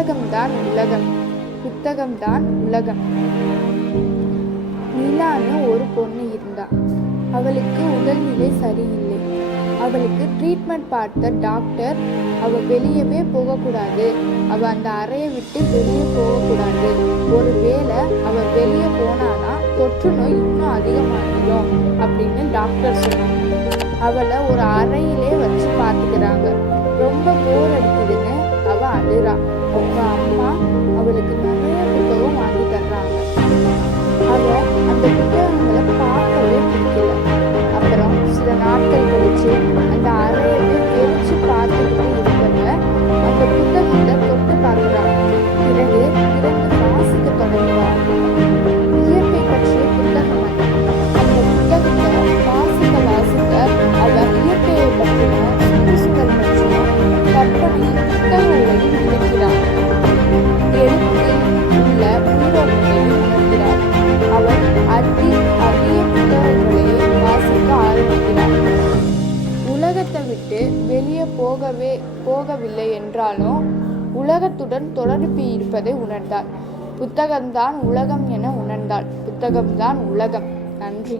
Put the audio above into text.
புத்தகம்தான் உலகம், புத்தகம்தான் உலகம். நிலான்னு ஒரு பொண்ணு இருந்தா. அவளுக்கு உடல்நிலை சரியில்லை. அவளுக்கு ட்ரீட்மெண்ட் பார்த்த டாக்டர் அவள் வெளியவே போகக்கூடாது, அவள் அந்த அறையை விட்டு வெளியே போகக்கூடாது, ஒருவேளை அவள் வெளியே போனானா தொற்று நோய் இன்னும் அதிகமாகிடும் அப்படின்னு டாக்டர் சொன்னாங்க. அவளை ஒரு அறையிலே வச்சு பார்த்துக்கிறாங்க. ரொம்ப போர் அடிக்குதுன்னு அவள் அழுறா. அவங்க அம்மா அவளுக்கு நிறைய புத்தகம் வாங்கி தர்றாங்க. அவள் அந்த புத்தகங்களை பார்க்கவே பிடிக்கல. அப்புறம் சில நாட்கள் கழிச்சு அந்த அறையவே வெறிச்சு பார்த்துக்கிட்டு இருக்கவங்க அந்த புத்தகத்தை தொட்டு பார்க்குறாங்க. பிறகு வாசிக்க தொடங்குவாங்க. இயற்கை பற்றிய புத்தகம் அது. அந்த புத்தகத்தை வாசிக்க வாசிக்க அவள் இயற்கையை பற்றின சுற்றுச்சூழல் பற்றின கற்பனை புத்தகங்களையும் நினைக்கிறாள். எழுத்தில் உள்ள உயிரோட்டத்தையும் உணர்கிறாள். அவள் அரிய புத்தகங்களையே வாசிக்க ஆரம்பிக்கிறாள். உலகத்தை விட்டு வெளியே போகவில்லை என்றாலும் உலகத்துடன் தொடர்பு இருப்பதை உணர்ந்தாள். புத்தகம்தான் உலகம் என உணர்ந்தாள். புத்தகம்தான் உலகம். நன்றி.